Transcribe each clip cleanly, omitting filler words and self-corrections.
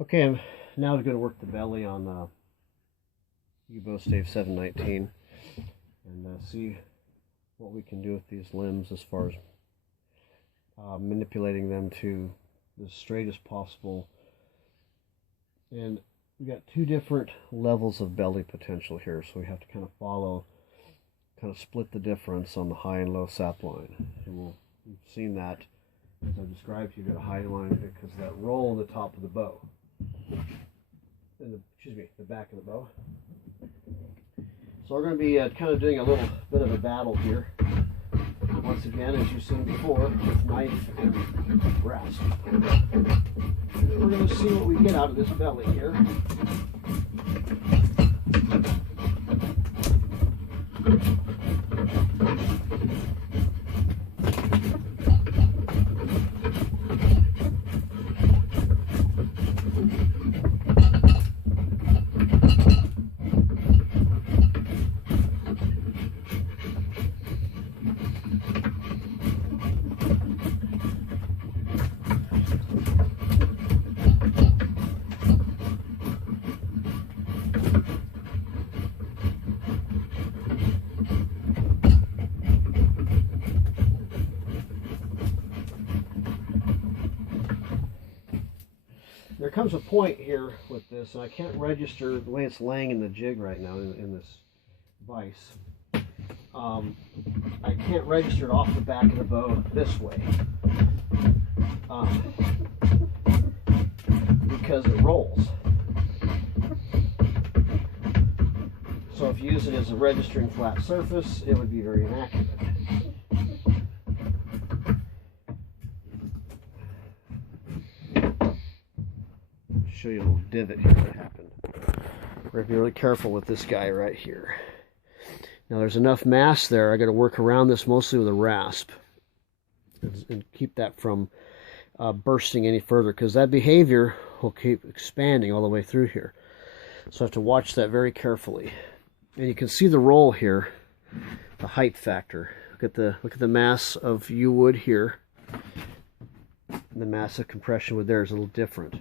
Okay, I'm now going to work the belly on Yew Bow stave 719 and see what we can do with these limbs as far as manipulating them to as straight as possible. And we got two different levels of belly potential here, so we have to kind of split the difference on the high and low sap line. And we've seen that as I described. You've got a high line because of that roll in the top of the bow. The back of the bow. So we're going to be kind of doing a little bit of a battle here. Once again, as you've seen before, with knife and rasp. We're going to see what we get out of this belly here. There comes a point here with this, and I can't register the way it's laying in the jig right now in this vise. I can't register it off the back of the bow this way because it rolls. So if you use it as a registering flat surface, it would be very inaccurate. Show you a little divot here that happened. We're going to be really careful with this guy right here. Now there's enough mass there. I got to work around this mostly with a rasp and keep that from bursting any further, because that behavior will keep expanding all the way through here. So I have to watch that very carefully. And you can see the roll here, the height factor. Look at the mass of yew wood here. The mass of compression wood there is a little different.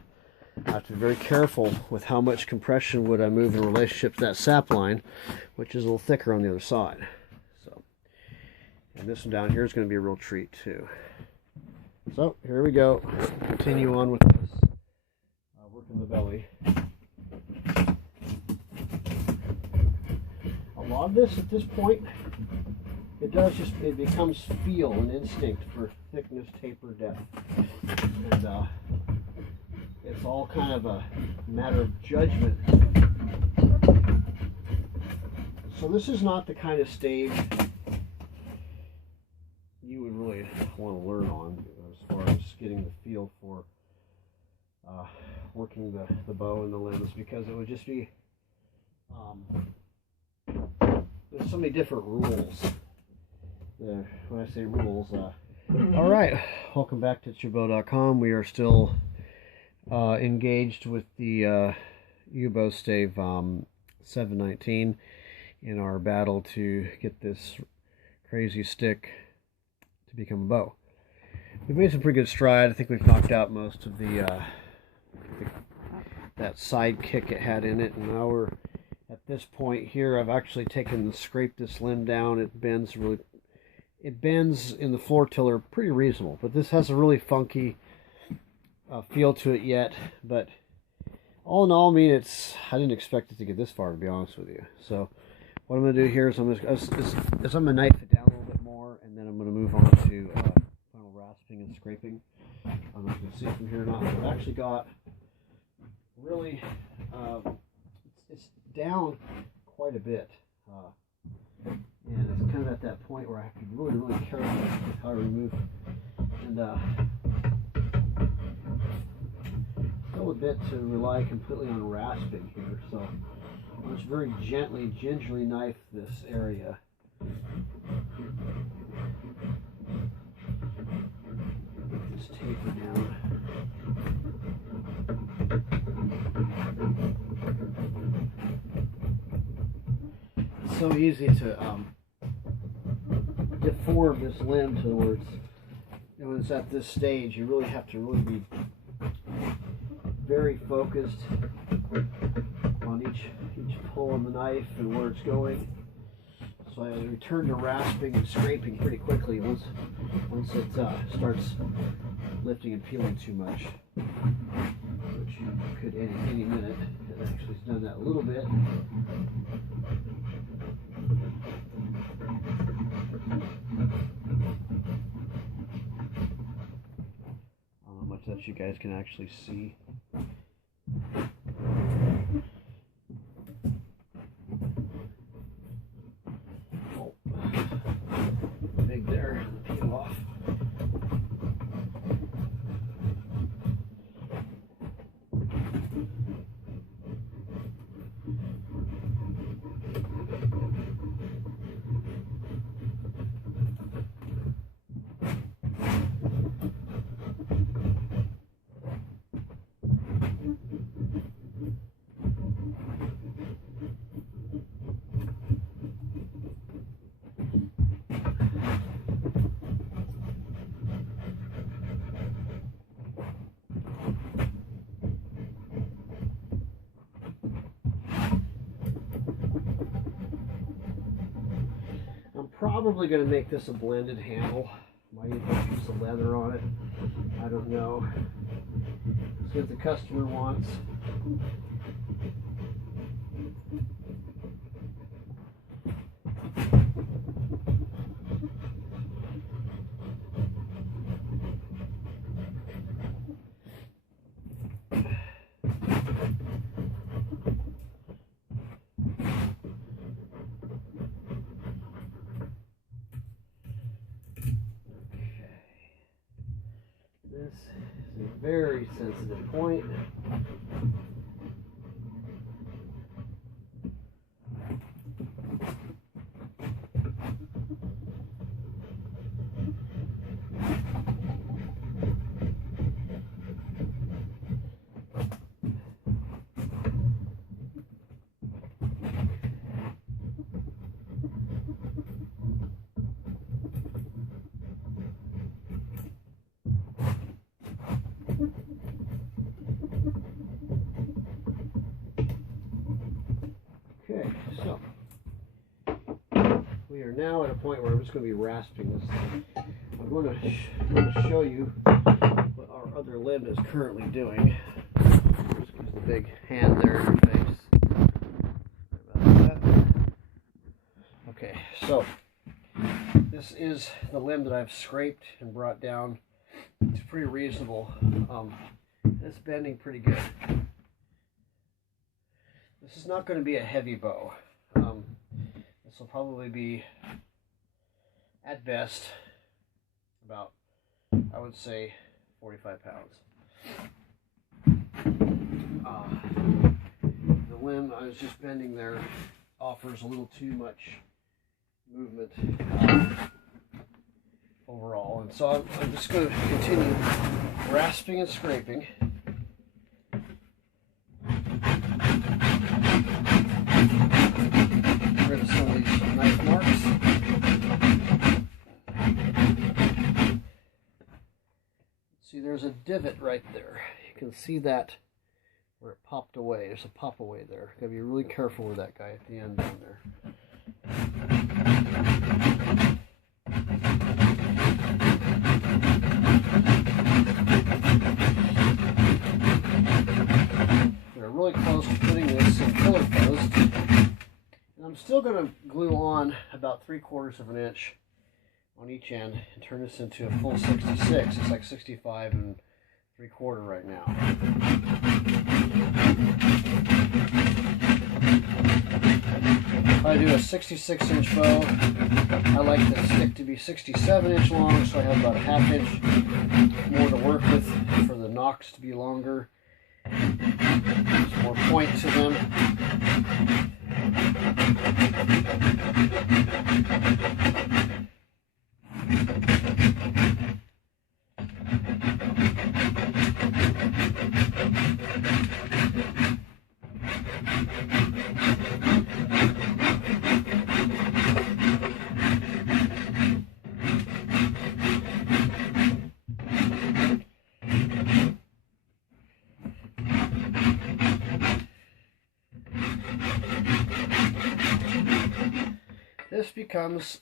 I have to be very careful with how much compression wood I move in relationship to that sap line, which is a little thicker on the other side. So, and this one down here is going to be a real treat too. So here we go. Continue on with this. Working the belly. A lot of this at this point, it becomes feel and instinct for thickness, taper, depth, and it's all kind of a matter of judgment. So this is not the kind of stave you would really want to learn on as far as getting the feel for working the bow and the limbs, because it would just be there's so many different rules. When I say rules, all right, welcome back to yewbow.com. We are still engaged with the Yew Bow stave 719 in our battle to get this crazy stick to become a bow. We've made some pretty good stride. I think we've knocked out most of that side kick it had in it, and now we're at this point here. I've actually taken and scraped this limb down. It bends in the floor tiller pretty reasonable, but this has a really funky feel to it yet. But all in all, I mean, I didn't expect it to get this far, to be honest with you. So what I'm going to do here is I'm going to knife it down a little bit more, and then I'm going to move on to final rasping and scraping. I don't know if you can see it from here or not, but I've actually got really it's down quite a bit, and it's kind of at that point where I have to be really, really careful with how I remove, and still a bit to rely completely on rasping here. So I'll just very gently, gingerly knife this area. Just taper down. It's so easy to deform this limb towards, when it's at this stage, you really have to be very focused on each pull on the knife and where it's going. So I return to rasping and scraping pretty quickly once it starts lifting and peeling too much, which you could any minute. It actually has done that a little bit. I don't know how much that you guys can actually see. Oh, big there, peel off. Probably going to make this a blended handle. Might even put a piece of leather on it. I don't know. See what the customer wants. This is a very sensitive point. Okay, so we are now at a point where I'm just going to be rasping this thing. I'm going to show you what our other limb is currently doing. Just use the big hand there in your face. Sorry about that. Okay, so this is the limb that I've scraped and brought down. It's pretty reasonable. It's bending pretty good. This is not going to be a heavy bow. This will probably be, at best, about, I would say, 45 pounds. The limb I was just bending there offers a little too much movement overall. And so I'm just going to continue rasping and scraping. Rid of some of these knife marks. See, there's a divot right there. You can see that where it popped away. There's a pop away there. Gotta be really careful with that guy at the end down there. We're really close to putting this in pillar post. And I'm still going to glue on about 3/4 of an inch on each end and turn this into a full 66. It's like 65 3/4 right now. If I do a 66-inch bow, I like the stick to be 67-inch long, so I have about a 1/2 inch more to work with for the nocks to be longer. Some more point to them. this becomes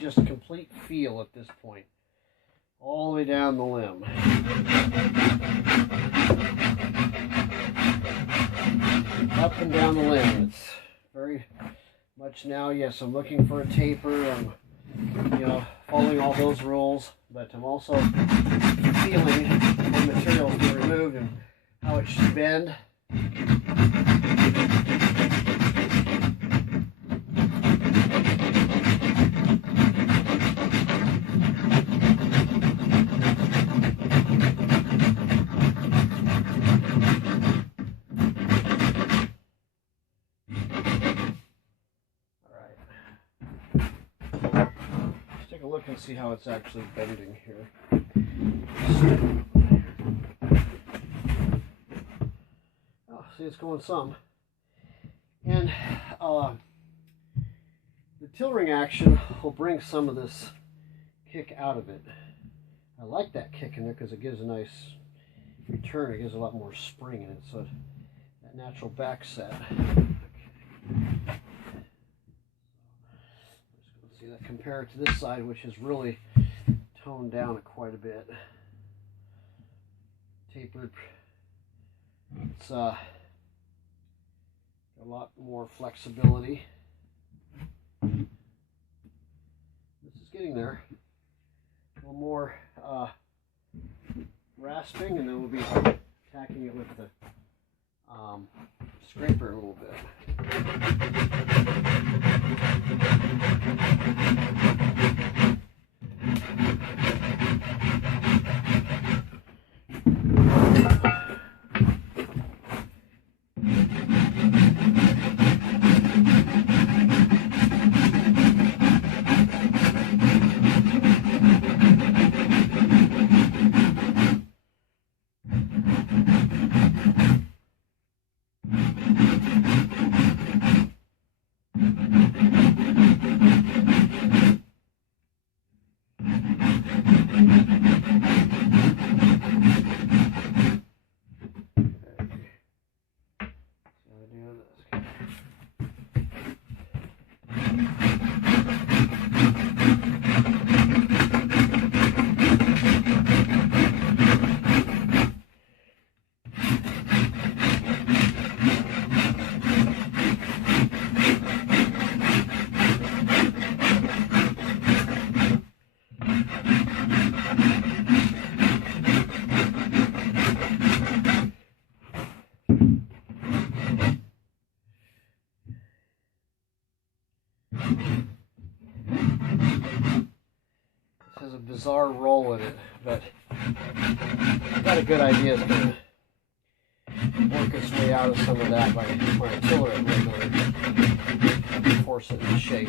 just a complete feel at this point, all the way down the limb. Up and down the limb. It's very much now, yes, I'm looking for a taper. I'm, you know, following all those rules, but I'm also feeling the materials being removed and how it should bend. A look and see how it's actually bending here. Oh, see, it's going some. And the till ring action will bring some of this kick out of it. I like that kick in there because it gives a nice return. It gives a lot more spring in it, so that natural back set. See that compared to this side, which is really toned down quite a bit. Tapered. It's got a lot more flexibility. This is getting there. A little more rasping, and then we'll be attacking it with the scraper a little bit. Has a bizarre roll in it, but I've got a good idea it's going to work its way out of some of that by when I tilt it and force it into shape.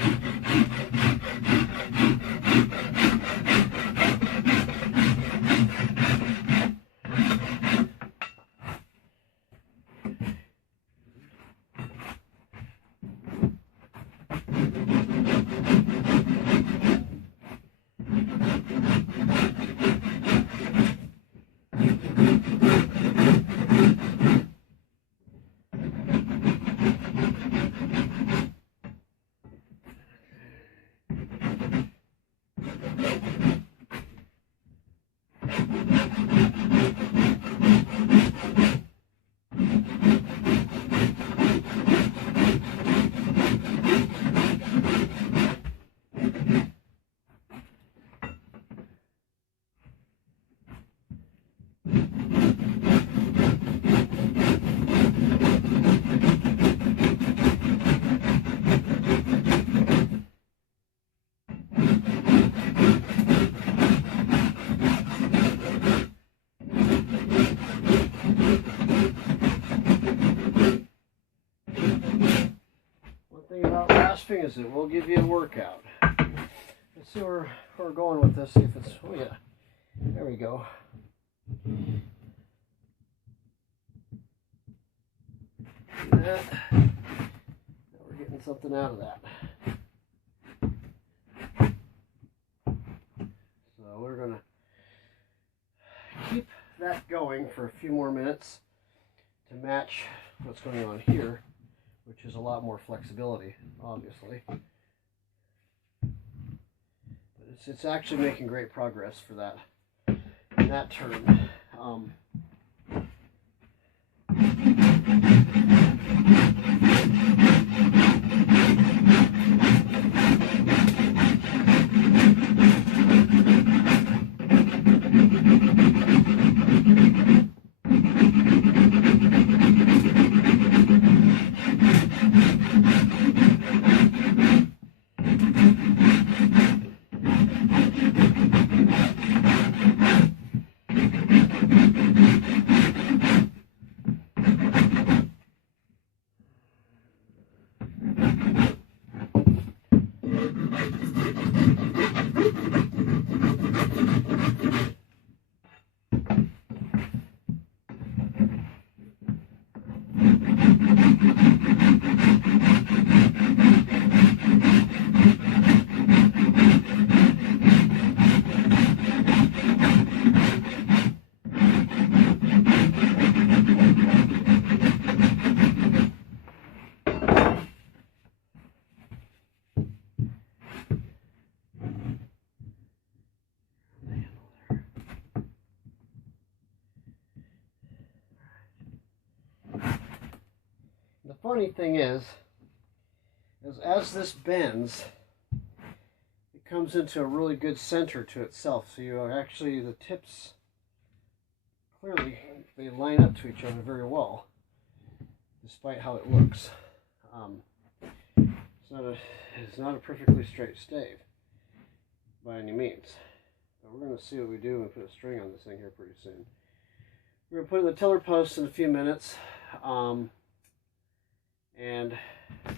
Is it will give you a workout. Let's see where we're going with this. See if it's, oh yeah, there we go. Now we're getting something out of that. So we're gonna keep that going for a few more minutes to match what's going on here, which is a lot more flexibility, obviously. it's actually making great progress for that in that turn. The funny thing is as this bends, it comes into a really good center to itself. So you actually, the tips, clearly, they line up to each other very well, despite how it looks. It's not a perfectly straight stave by any means. But we're going to see what we do when we put a string on this thing here pretty soon. We're going to put it in the tiller post in a few minutes. And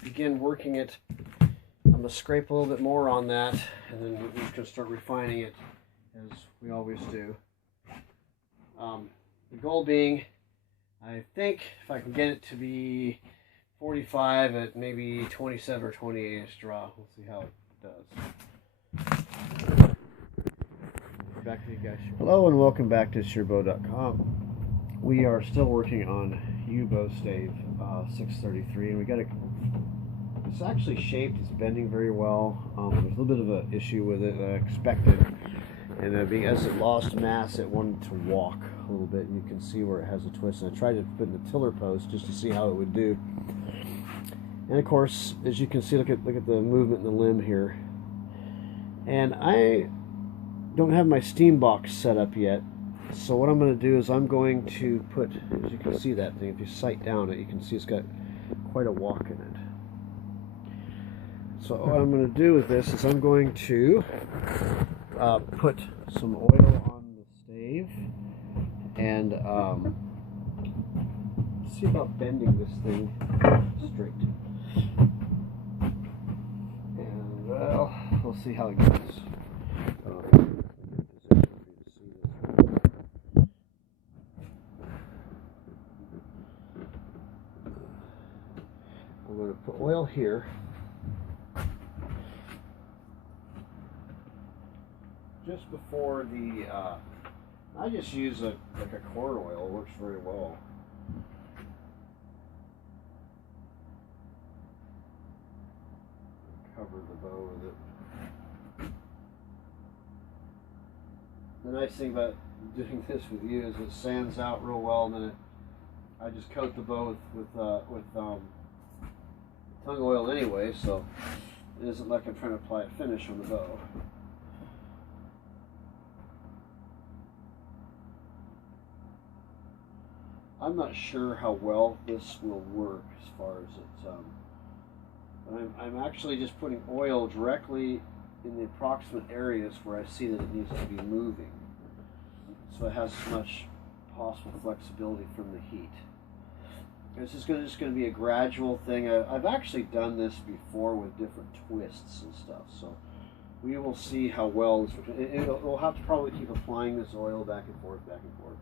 begin working it. I'm going to scrape a little bit more on that, and then we're just going to start refining it as we always do. The goal being, I think, if I can get it to be 45 at maybe 27 or 28 inch draw. We'll see how it does. Back to you guys. Hello and welcome back to yew-bow.com. We are still working on Yew Bow stave 633, and we got it's actually shaped, it's bending very well. There's a little bit of an issue with it that I expected, and as it lost mass, it wanted to walk a little bit. You can see where it has a twist, and I tried to put in the tiller post just to see how it would do. And of course, as you can see, look at the movement in the limb here. And I don't have my steam box set up yet. So what I'm going to do is I'm going to put, as you can see that thing, if you sight down it, you can see it's got quite a walk in it. So what I'm going to do with this is I'm going to put some oil on the stave and see about bending this thing straight. And well, we'll see how it goes. I'm going to put oil here. Just before the, I just use like a corn oil. It works very well. Cover the bow with it. The nice thing about doing this with you is it sands out real well, and then I just coat the bow with tongue oil anyway, so it isn't like I'm trying to apply a finish on the bow. I'm not sure how well this will work as far as I'm actually just putting oil directly in the approximate areas where I see that it needs to be moving, so it has as much possible flexibility from the heat. This is just going to be a gradual thing. I've actually done this before with different twists and stuff, so we will see how well this works. We'll have to probably keep applying this oil back and forth, back and forth.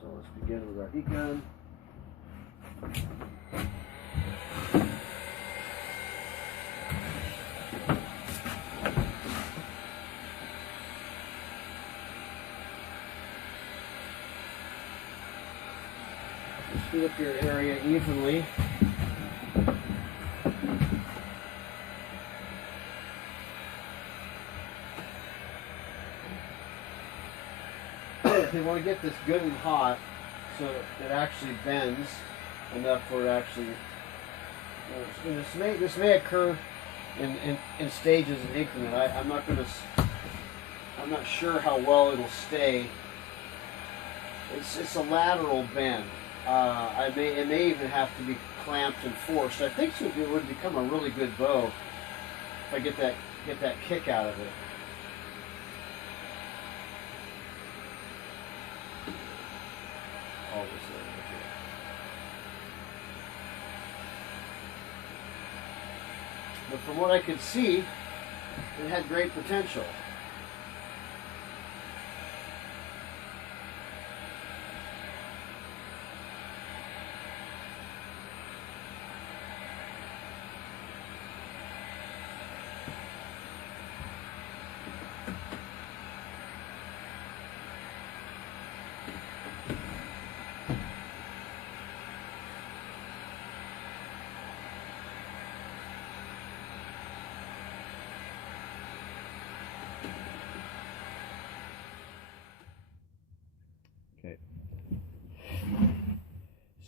So let's begin with our heat gun. Speed up your area evenly. They want to get this good and hot so it actually bends enough for it actually. This may occur in stages and increment. I'm not sure how well it'll stay. It's a lateral bend. It may even have to be clamped and forced. I think it would become a really good bow if I get that kick out of it. But from what I could see, it had great potential.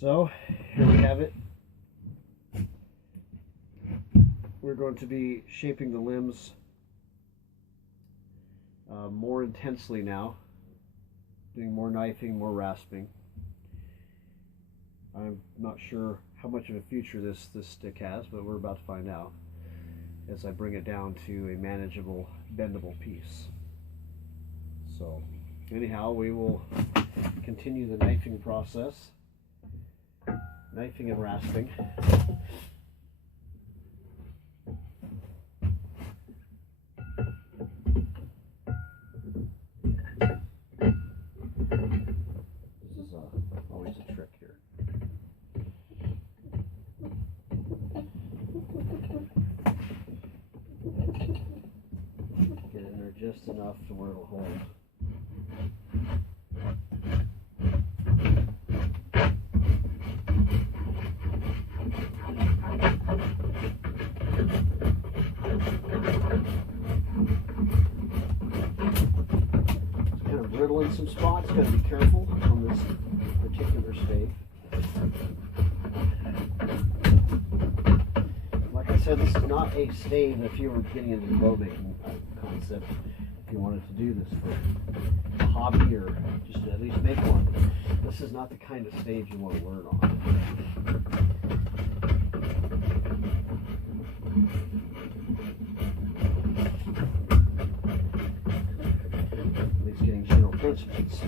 So, here we have it. We're going to be shaping the limbs more intensely now, doing more knifing, more rasping. I'm not sure how much of a future this stick has, but we're about to find out as I bring it down to a manageable, bendable piece. So, anyhow, we will continue the knifing process. Knifing and rasping. This is always a trick here. Get in there just enough to where it'll hold. Brittle in some spots, got to be careful on this particular stave. Like I said, this is not a stave if you were getting into the bow making concept. If you wanted to do this for a hobby or just to at least make one, this is not the kind of stave you want to learn on. Getting general principles.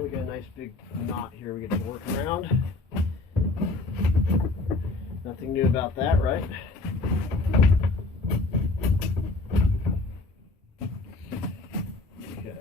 We got a nice big knot here we get to work around. Nothing new about that, right? Okay.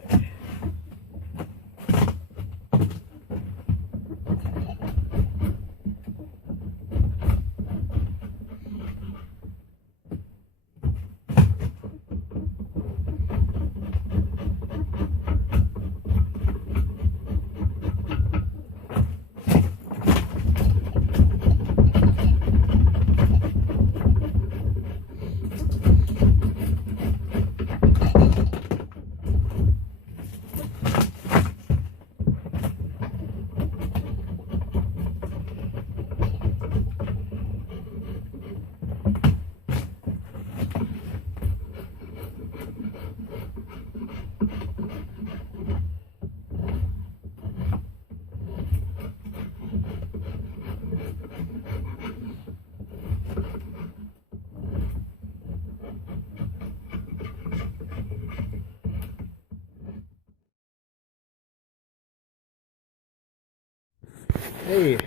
Hey,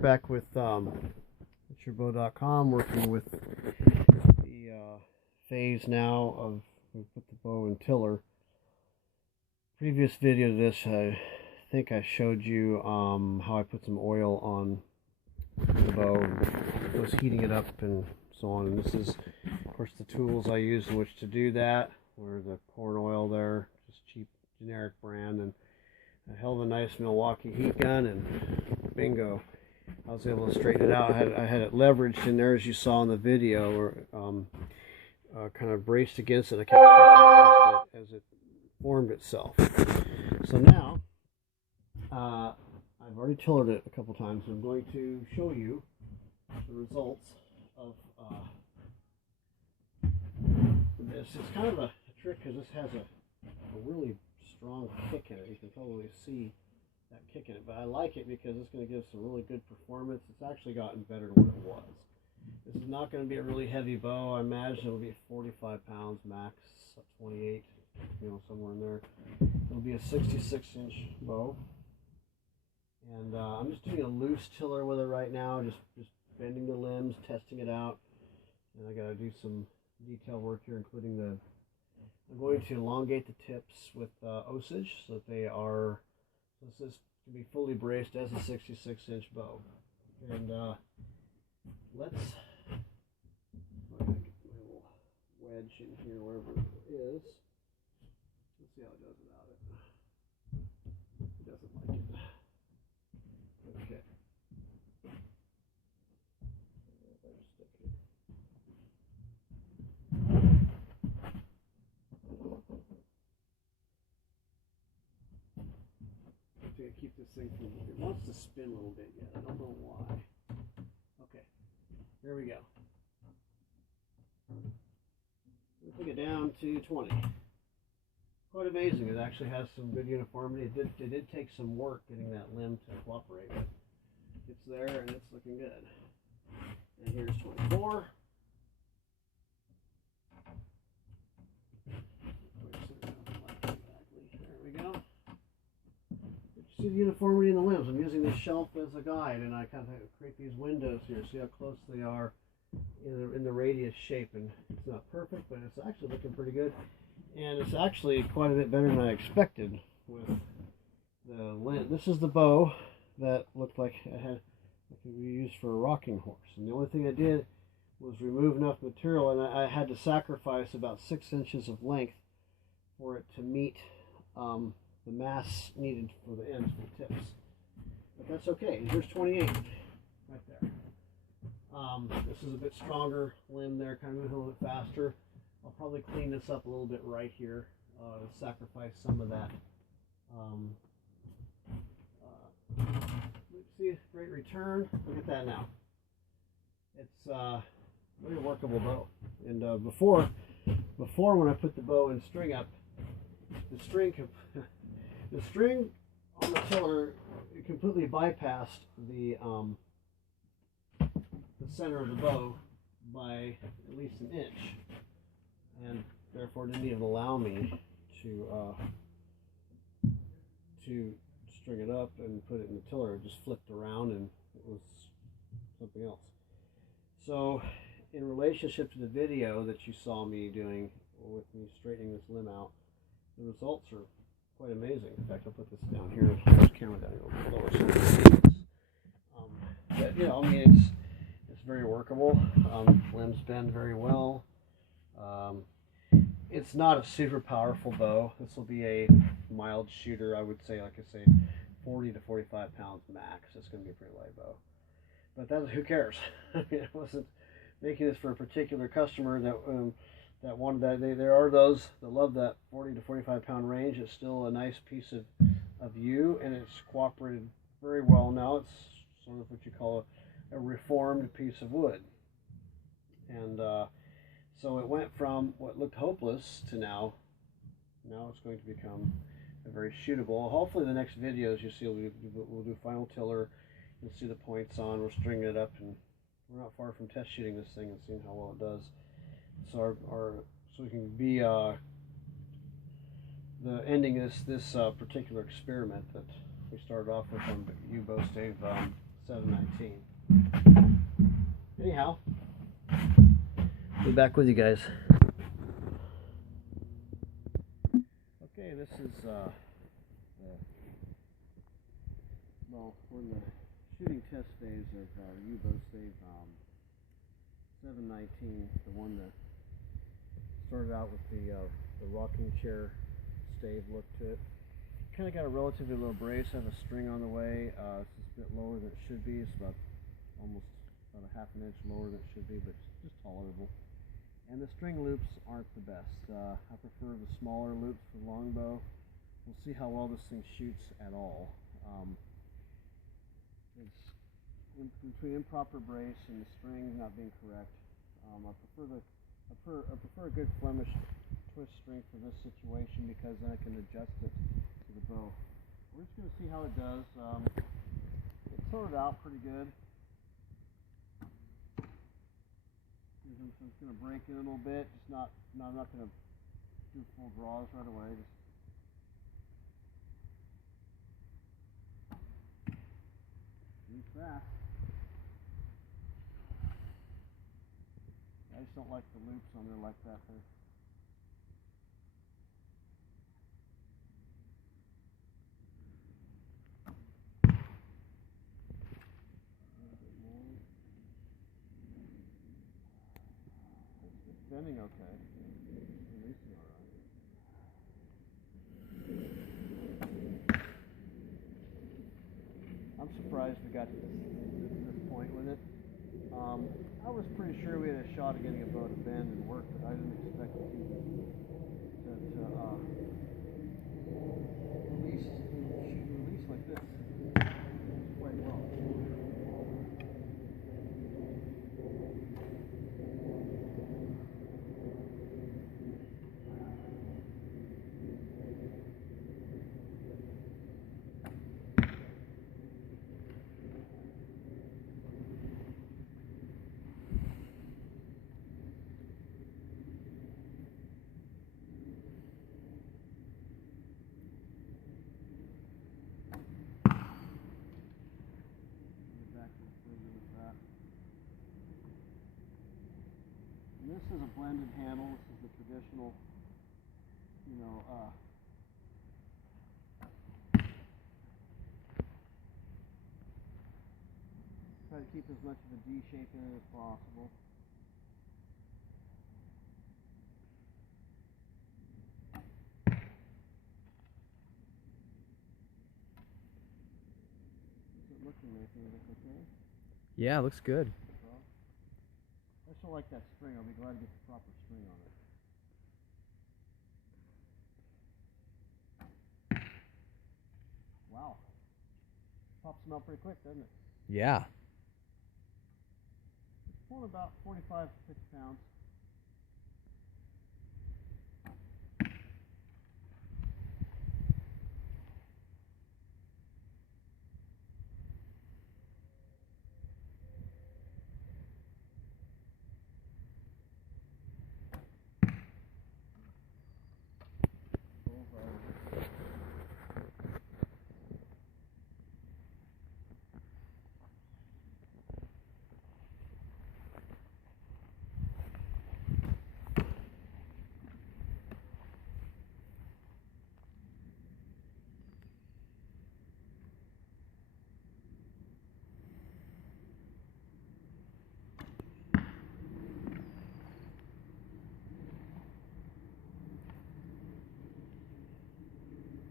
back with yewbow.com, working with the phase now of we put the bow in tiller. Previous video to this, I think I showed you how I put some oil on the bow, I was heating it up and so on. And this is, of course, the tools I use in which to do that. Where the corn oil there, just cheap generic brand, and a hell of a nice Milwaukee heat gun, and bingo, I was able to straighten it out. I had it leveraged in there, as you saw in the video, or kind of braced against it. I kept pressing against it as it formed itself. So now, I've already tillered it a couple times. I'm going to show you the results of this. It's kind of a trick because this has a really strong kick in it. You can probably see that kick in it, but I like it because it's going to give some really good performance. It's actually gotten better than what it was. This is not going to be a really heavy bow. I imagine it'll be 45 pounds max, 28, somewhere in there. It'll be a 66-inch bow, and I'm just doing a loose tiller with it right now, just bending the limbs, testing it out, and I got to do some detail work here, including I'm going to elongate the tips with Osage so that they are, this can be fully braced as a 66-inch bow. And let's get my little wedge in here, wherever it is. Let's see how it does without it. It doesn't like it. Okay. To keep this thing from, it wants to spin a little bit yet. I don't know why. Okay, there we go. We'll take it down to 20. Quite amazing. It actually has some good uniformity. It did take some work getting that limb to cooperate, but it's there and it's looking good. And here's 24. There we go. See the uniformity in the limbs. I'm using this shelf as a guide, and I kind of create these windows here. See how close they are in the radius shape, and it's not perfect, but it's actually looking pretty good. And it's actually quite a bit better than I expected with the limb. This is the bow that looked like it could be used for a rocking horse. And the only thing I did was remove enough material, and I had to sacrifice about 6 inches of length for it to meet the mass needed for the ends, for the tips. But that's okay. Here's 28 right there. This is a bit stronger limb there, kind of moving a little bit faster. I'll probably clean this up a little bit right here, sacrifice some of that. See, great return. Look at that now. It's a very workable bow. And before when I put the bow and string up, the string on the tiller completely bypassed the center of the bow by at least an inch, and therefore didn't even allow me to string it up and put it in the tiller. It just flipped around and it was something else. So in relationship to the video that you saw me doing with me straightening this limb out, the results are quite amazing. In fact, I'll put this down here. Put this camera down here a little lower so you can see this. But I mean, it's very workable. Limbs bend very well. It's not a super powerful bow. This will be a mild shooter, I would say, like I say, 40 to 45 pounds max. It's going to be a pretty light bow. But who cares? I mean, I wasn't making this for a particular customer that wanted that. There are those that love that 40 to 45 pound range. It's still a nice piece of yew, and it's cooperated very well now. It's sort of what you call a reformed piece of wood. And so it went from what looked hopeless to now it's going to become a very shootable. Hopefully the next videos you see we'll do final tiller. You'll see the points on. We're stringing it up, and we're not far from test shooting this thing and seeing how well it does. So so we can be ending this particular experiment that we started off with on Yew Bow stave 719. Anyhow, be back with you guys. Okay, this is we're in the shooting test phase of Yew Bow stave 719, the one that started out with the rocking chair stave look to it. Kind of got a relatively low brace. I have a string on the way. It's a bit lower than it should be. It's almost about a half an inch lower than it should be, but it's just tolerable. And the string loops aren't the best. I prefer the smaller loops for longbow. We'll see how well this thing shoots at all. It's between improper brace and the string not being correct. I prefer a good Flemish twist string for this situation because then I can adjust it to the bow. We're just going to see how it does. It sorted out pretty good. I'm just going to break it a little bit. I'm not going to do full draws right away. Just be fast. I just don't like the loops on there like that. It's bending okay. It's releasing all right. I'm surprised we got to this point with it. I was pretty sure we had a shot at getting a bow to bend and work, but I didn't expect it to release like this quite well. And this is a blended handle. This is the traditional, try to keep as much of a D shape in it as possible. Is it looking anything? Is it okay? Yeah, it looks good. I still like that string. I'll be glad to get the proper string on it. Wow. Pops them out pretty quick, doesn't it? Yeah. It's pulling about 45 to 50 pounds.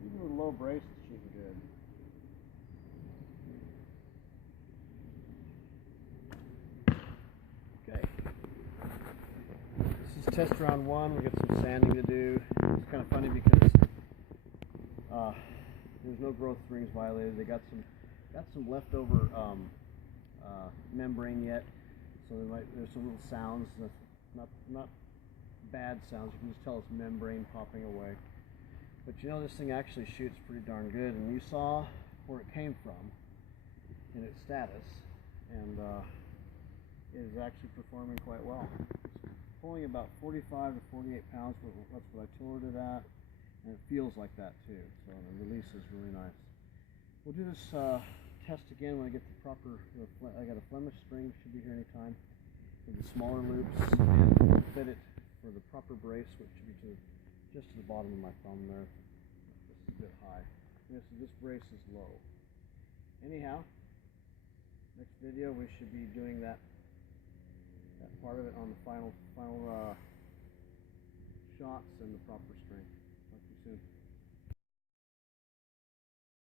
Even with low brace, it's shooting good. Okay. This is test round one. We got some sanding to do. It's kind of funny because there's no growth rings violated. They got some leftover membrane yet, so there's some little sounds. That's not bad sounds. You can just tell it's membrane popping away. But this thing actually shoots pretty darn good, and you saw where it came from in its status, and it is actually performing quite well. It's pulling about 45 to 48 pounds, that's what I toured it at, and it feels like that too, so the release is really nice. We'll do this test again when I get the proper. I got a Flemish spring, should be here anytime. With the smaller loops and fit it for the proper brace, which should be just to the bottom of my thumb there. This is a bit high. This brace is low. Anyhow, next video we should be doing that part of it on the final shots and the proper string. Talk to you soon.